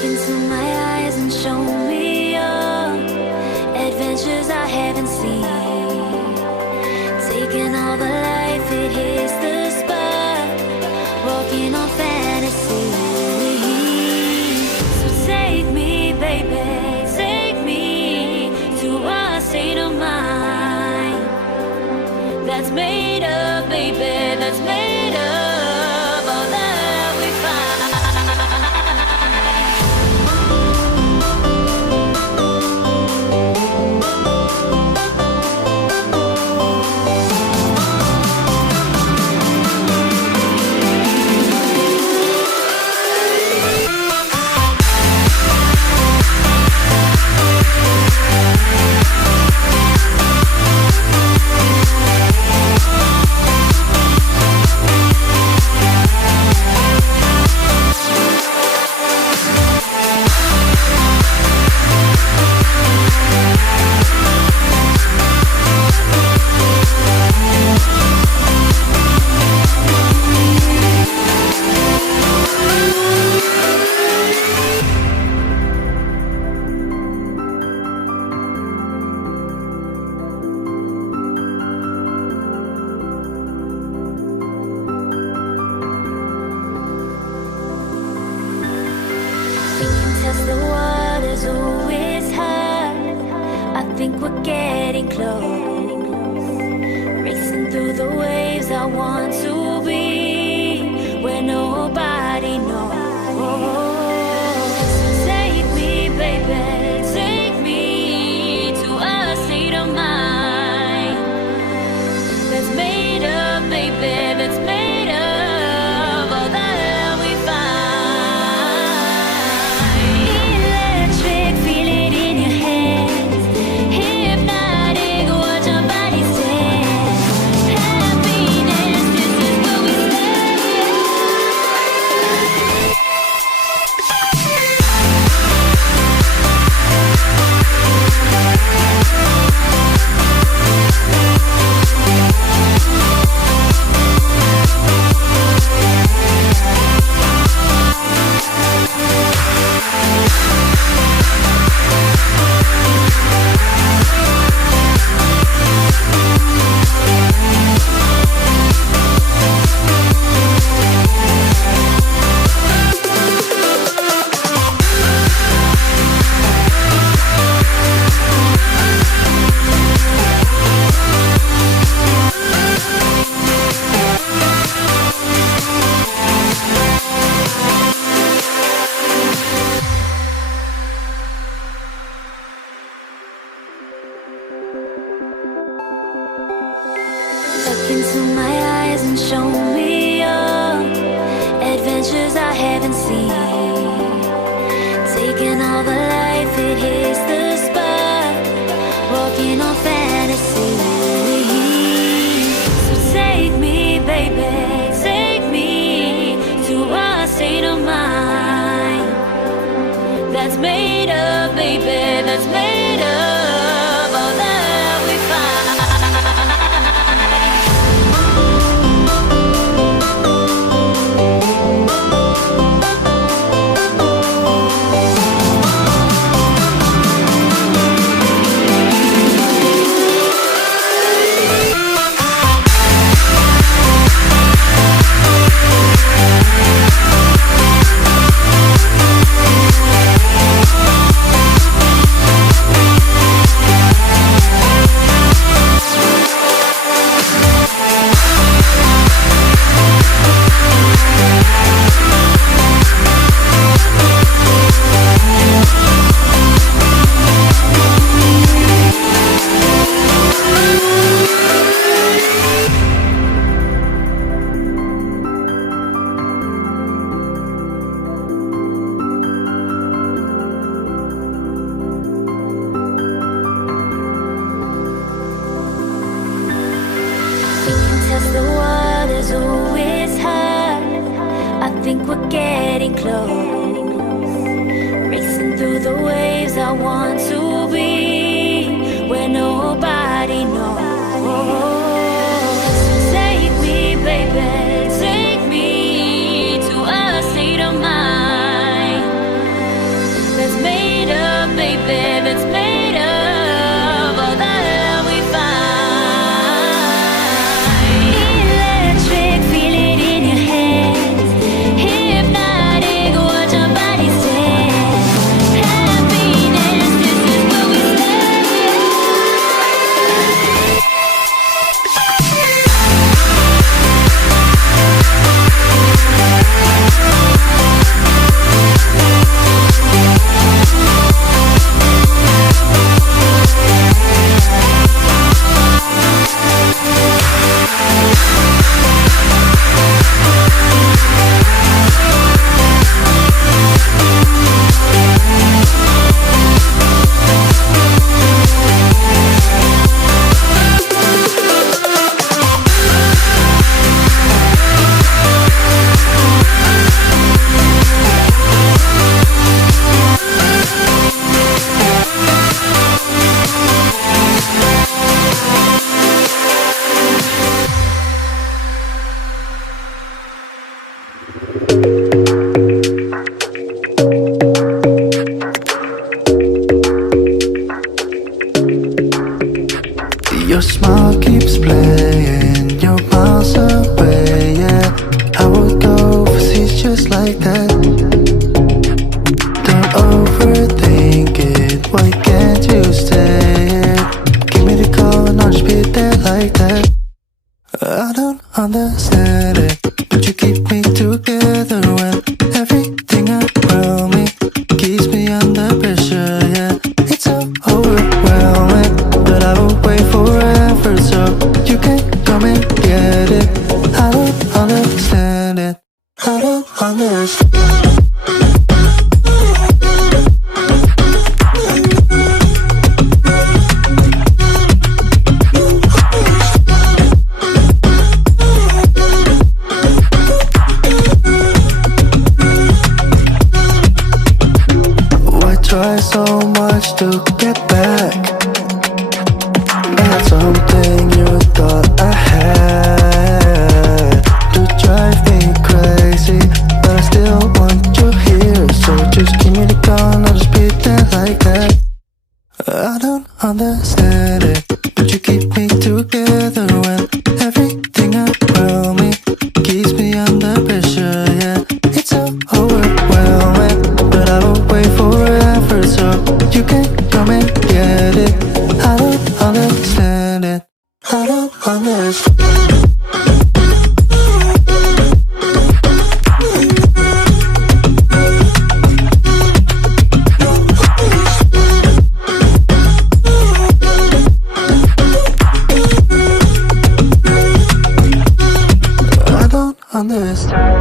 Look into my eyes and show me your adventures I haven't seen. Taking all the life, it hits the spot. Walking on fantasy. So take me, baby, take me to a state of mind that's made up, baby, that's made up all that we find. Test the waters, oh, it's hard. I think we're getting close. Racing through the waves, I want to be where nobody knows. Take me, baby, take me to a state of mind that's made up, baby, that's made up all that we find. Look into my eyes and show me your adventures I haven't seen. Taking all the life, it hits the spot. Walking on fantasy. So take me, baby, take me to a state of mind that's made up, baby, that's made up all that we find. Test the waters, oh, it's hard. I think we're getting close. Racing through the waves, I want to be where nobody knows. Take me, baby, take me to a state of mind try so much to get back. I had something you thought I had to drive me crazy, but I still want you here. So just give me the gun, I'll just pretend like that. I don't understand it, but you keep me together when everything around me keeps me under pressure. Yeah, it's so overwhelming, but I will wait forever so you can come and get it. I don't understand it, I don't understand. Understand.